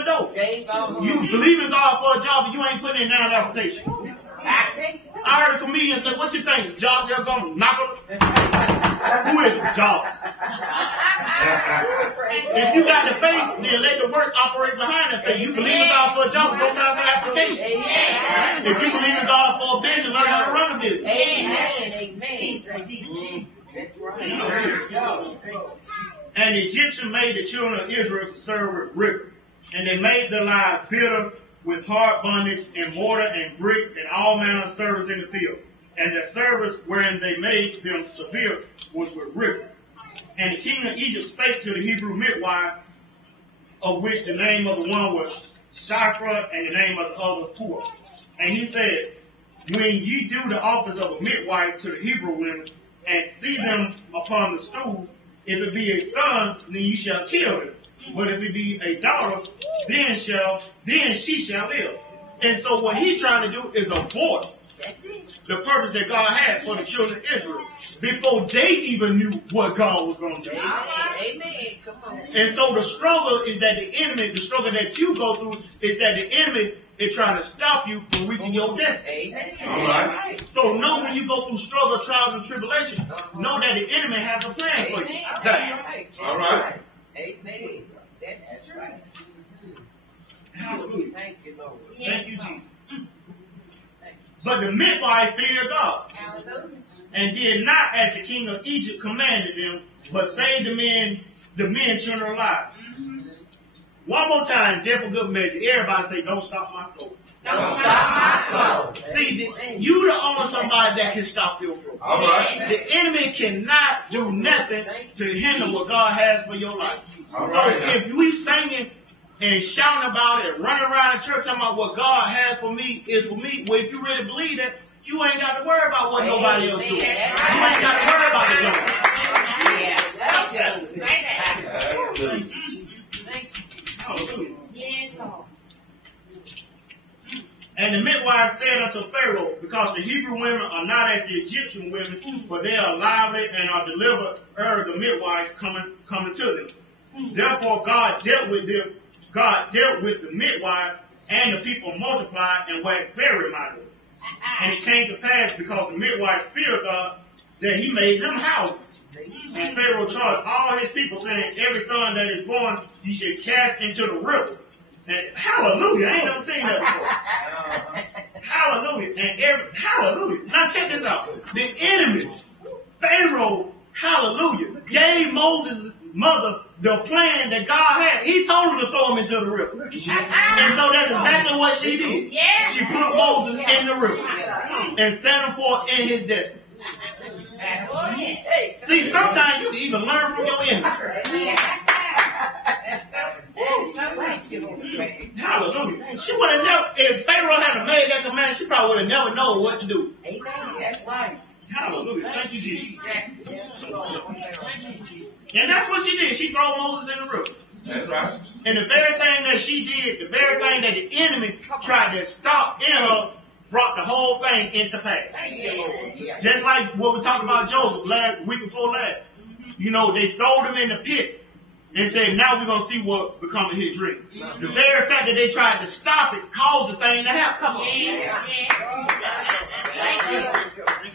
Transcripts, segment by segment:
the door. You believe in God for a job, but you ain't putting in down the application. I heard a comedian say, what you think? Job they're going to knock it? Who is it? Job. If you got the faith, then let the work operate behind that faith. You believe in God for a job, go sign some application. If you believe in God for a business, learn how to run a business. Amen. That's right. And the Egyptians made the children of Israel to serve with rigor. And they made their lives bitter with hard bondage and mortar and brick and all manner of service in the field. And their service wherein they made them severe was with rigor. And the king of Egypt spake to the Hebrew midwife, of which the name of the one was Shiphrah and the name of the other Puah. And he said, when ye do the office of a midwife to the Hebrew women, and see them upon the stool, if it be a son, then ye shall kill him. But if it be a daughter, then she shall live. And so what he's trying to do is avoid the purpose that God had for the children of Israel before they even knew what God was going to do. Amen. Come on. And so the struggle is that the enemy, the struggle that you go through is that the enemy is trying to stop you from reaching your destiny. Amen. All right. So know when you go through struggle, trials, and tribulation, know that the enemy has a plan for you. Exactly. All right. Amen. That's right. Hallelujah. Thank you, Lord. Thank you, Jesus. But the midwives feared God. Hallelujah. And did not as the king of Egypt commanded them, but saved the men children alive. One more time, just for good measure. Everybody say, don't stop my flow. Don't stop my flow. See, you the only somebody that can stop your flow. All right. The enemy cannot do nothing to hinder what God has for your life. All right. So if we singing and shouting about it, running around the church talking about what God has for me is for me, well, if you really believe that, you ain't got to worry about what nobody else doing. You ain't got to worry about the junk. Hallelujah. And the midwife said unto Pharaoh, because the Hebrew women are not as the Egyptian women, for they are lively and are delivered ere the midwives coming to them. Therefore God dealt with the midwife, and the people multiplied and waxed very mighty. And it came to pass, because the midwives feared God, that he made them houses. And Pharaoh charged all his people, saying, every son that is born you should cast into the river. And hallelujah, I ain't never seen that before. Hallelujah. And hallelujah. Now check this out. The enemy, Pharaoh, hallelujah, gave Moses' mother the plan that God had. He told him to throw him into the river. And so that's exactly what she did. She put Moses in the river and set him forth in his destiny. See, sometimes you can even learn from your enemy. Hallelujah. She would have never, if Pharaoh had made that command, she probably would have never known what to do. Amen. That's right. Hallelujah. Thank you, Jesus. And that's what she did. She threw Moses in the river. That's right. And the very thing that she did, the very thing that the enemy tried to stop in her, brought the whole thing into pass. Just like what we talked about Joseph week before last. You know, they throw him in the pit and said, now we're going to see what becomes of his dream. The very fact that they tried to stop it caused the thing to happen.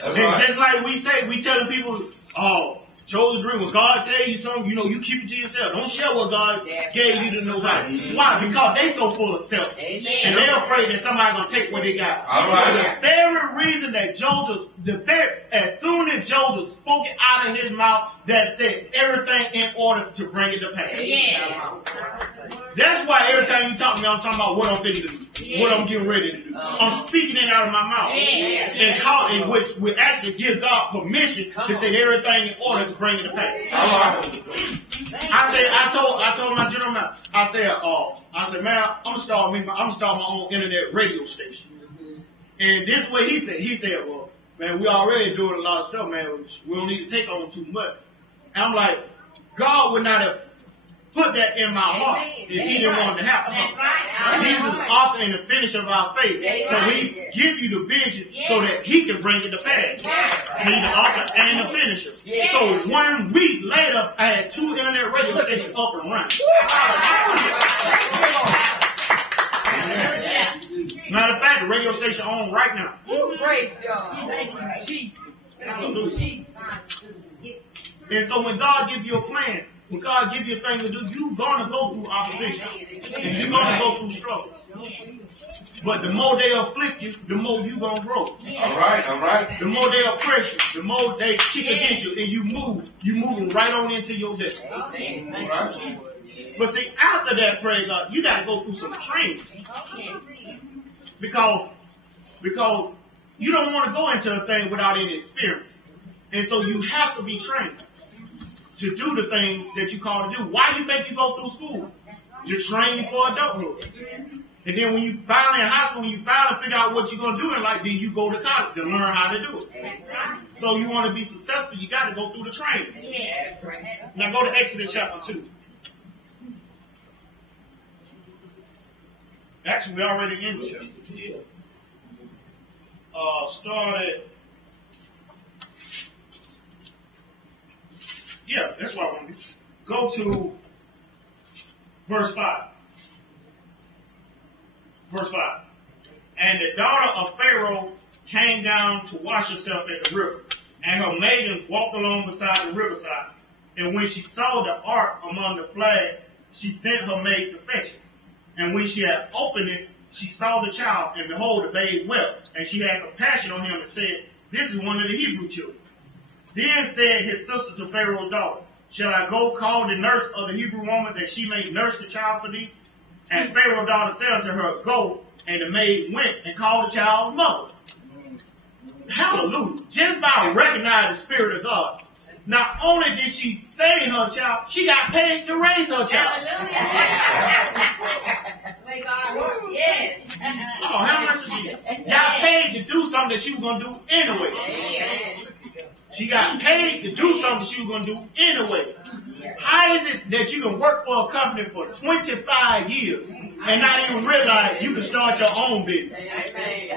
And just like we say, we telling people, oh, chose a dream. When God tell you something, you know, you keep it to yourself. Don't share what God gave you to nobody. Why? Because they so full of self. And they're afraid that somebody's going to take what they got. All right. The very reason that Joseph, as soon as Joseph spoke it out of his mouth, that said everything in order to bring it to pass. That's why every time you talk to me, I'm talking about what I'm fitting to do, what I'm getting ready to do. I'm speaking it out of my mouth. And which would actually give God permission to set everything in order to bring it to pass. I told my general manager, I said, man, I'm gonna start my own internet radio station. And this way he said, well, man, we already doing a lot of stuff, man. We don't need to take on too much. And I'm like, God would not have put that in my heart if he didn't want it to happen. Jesus is the author and the finisher of our faith. So he give you the vision so that he can bring it to pass. He's the author and the finisher. So 1 week later, I had 2 internet radio stations up and running. radio station on right now. Praise God. Thank you, Jesus. Hallelujah. And so when God gives you a plan, when God gives you a thing to do, you're going to go through opposition. And you're going to go through struggle. But the more they afflict you, the more you're going to grow. All right. The more they oppress you, the more they kick against you, and you're moving right on into your destiny. All right. But see, after that, praise God, you got to go through some training. Because you don't want to go into a thing without any experience. And so you have to be trained to do the thing that you call to do. Why do you think you go through school? To train for adulthood. And then when you finally in high school, when you finally figure out what you're going to do in life, then you go to college to learn how to do it. So you want to be successful, you got to go through the training. Now go to Exodus chapter 2. Actually, we're already in the chapter 2. Start at... Yeah, that's what I want to do. Go to verse 5. Verse 5. And the daughter of Pharaoh came down to wash herself at the river, and her maidens walked along beside the riverside. And when she saw the ark among the flags, she sent her maid to fetch it. And when she had opened it, she saw the child, and behold, the babe wept. And she had compassion on him and said, This is one of the Hebrew children. Then said his sister to Pharaoh's daughter, Shall I go call the nurse of the Hebrew woman that she may nurse the child for thee? And Pharaoh's daughter said unto her, Go. And the maid went and called the child's mother. Hallelujah. Just by recognizing the Spirit of God. Not only did she save her child, she got paid to raise her child. Yes. Oh, how much did she got paid to do something that she was going to do anyway? She got paid to do something she was going to do anyway. How is it that you can work for a company for 25 years and not even realize you can start your own business?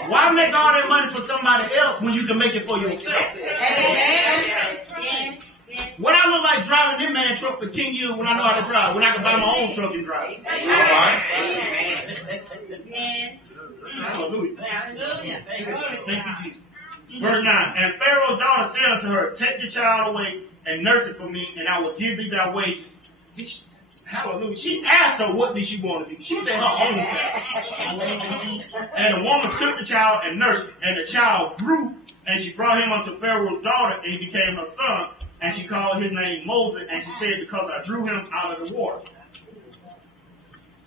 Why make all that money for somebody else when you can make it for yourself? What I look like driving this man's truck for 10 years when I know how to drive, when I can buy my own truck and drive. Hallelujah. Thank you, Jesus. Verse 9. And Pharaoh's daughter said unto her, Take the child away and nurse it for me, and I will give thee thy wages. Hallelujah. She asked her what did she want to do. She said her own self. And the woman took the child and nursed it, and the child grew, and she brought him unto Pharaoh's daughter, and he became her son, and she called his name Moses, and she said, Because I drew him out of the water.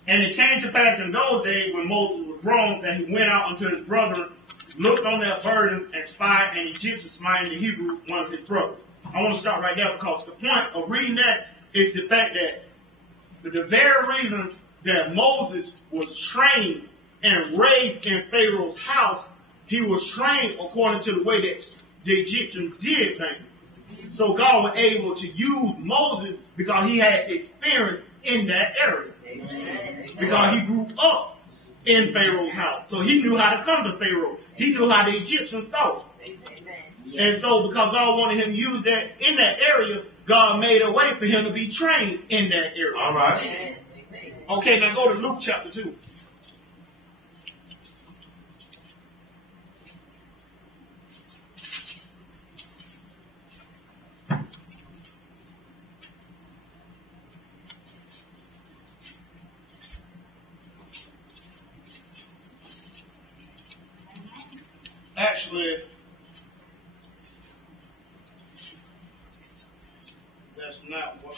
And it came to pass in those days when Moses was grown that he went out unto his brethren, looked on their burdens, and spied an Egyptian smiting the Hebrew, one of his brothers. I want to stop right there because the point of reading that is the fact that the very reason that Moses was trained and raised in Pharaoh's house, he was trained according to the way that the Egyptians did things. So God was able to use Moses because he had experience in that area. Because he grew up in Pharaoh's house. So he knew how to come to Pharaoh. He knew how the Egyptians thought. And so because God wanted him to use that in that area, God made a way for him to be trained in that area. All right. Okay, now go to Luke chapter 2. Actually, that's not what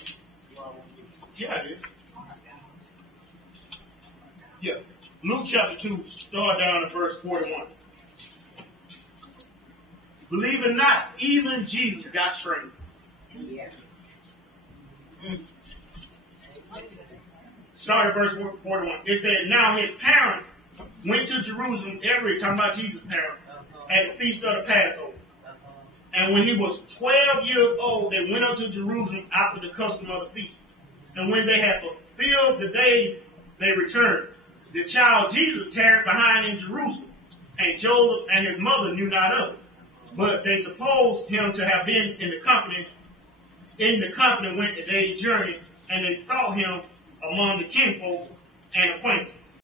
I want to do. Yeah, it is. Yeah. Luke chapter 2, start down at verse 41. Believe it not, even Jesus got trained. Yeah. Start at verse 41. It said, Now his parents went to Jerusalem every, talking about Jesus' parents, at the feast of the Passover. And when he was 12 years old, they went up to Jerusalem after the custom of the feast. And when they had fulfilled the days, they returned. The child Jesus tarried behind in Jerusalem, and Joseph and his mother knew not of it. But they supposed him to have been in the company went a day's journey, and they saw him among the kinfolks and acquaintances.